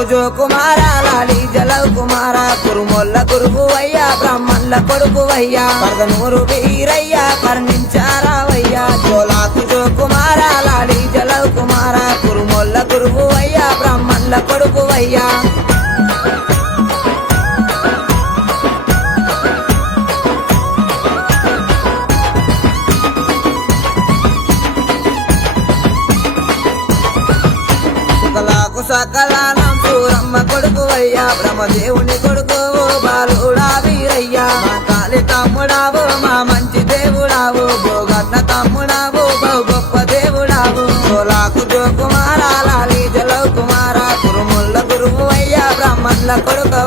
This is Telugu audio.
జోలాకు జో కుమార లాలి జలవ్ కుమార కురుమొల్ల గురువయ్యా బ్రాహ్మణుల కొడుకువయ్యా పరదనూరు వీరయ్యా కర్ణించారావయ్యా జోలాకు జో కుమార లాలి జలవ్ కుమార కురుమొల్ల గురువయ్యా బ్రాహ్మణుల కొడుకువయ్యా సకలానం సూరమ్మ కొడుకువయ్యా బ్రహ్మదేవుని కొడుకువు బాలుడా వీరయ్యా మా కాలి తమ్ముడావు మా మంచి దేవుడావు భోగన్న తమ్ముడావు బహు గొప్ప దేవుడావు జోలాకు జో కుమార లాలి జలవ్ కుమార కురుముల్ల గురువు అయ్యా బ్రాహ్మణుల కొడుకు